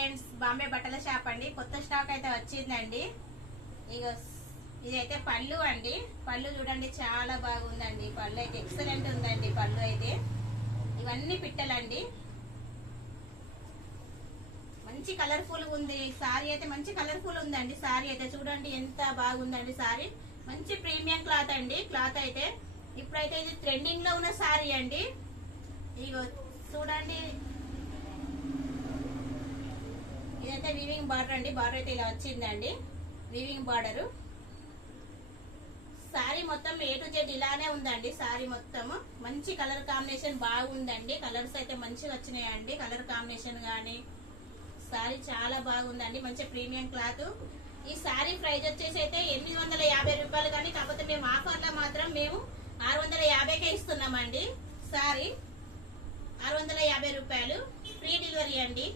Friends, Bombay బట్టల shop అండి. కొత్త స్టాక్ అయితే వచ్చిందండి. ఇక ఇదైతే పళ్ళు అండి. పళ్ళు చూడండి, చాలా బాగుందండి. పళ్ళు అయితే ఎక్సలెంట్ ఉందండి. పళ్ళు అయితే ఇవన్నీ పిట్టలండి. మంచి కలర్ఫుల్ ఉంది. సారీ అయితే మంచి కలర్ఫుల్ ఉందండి. సారీ అయితే చూడండి ఎంత బాగుందండి. సారీ మంచి ప్రీమియం క్లాత్ అండి. క్లాత్ అయితే ఇప్పుడైతే ఇది ట్రెండింగ్ లో ఉన్న సారీ అండి. ఇగో చూడండి, ఇదైతే వీవింగ్ బార్డర్ అండి. బార్డర్ అయితే ఇలా వచ్చిందండి, వీవింగ్ బార్డర్. సారీ మొత్తం ఏ టు జెడ్ ఇలానే ఉందండి. సారీ మొత్తం మంచి కలర్ కాంబినేషన్ బాగుందండి. కలర్స్ అయితే మంచిగా వచ్చినాయండి. కలర్ కాంబినేషన్ గానీ సారీ చాలా బాగుందండి. మంచి ప్రీమియం క్లాత్. ఈ సారీ ప్రైస్ వచ్చేసి అయితే 850 రూపాయలు. కానీ కాకపోతే మేము ఆఫర్ లో మాత్రం మేము 650కే ఇస్తున్నామండి. సారీ 650 రూపాయలు, ఫ్రీ డెలివరీ అండి.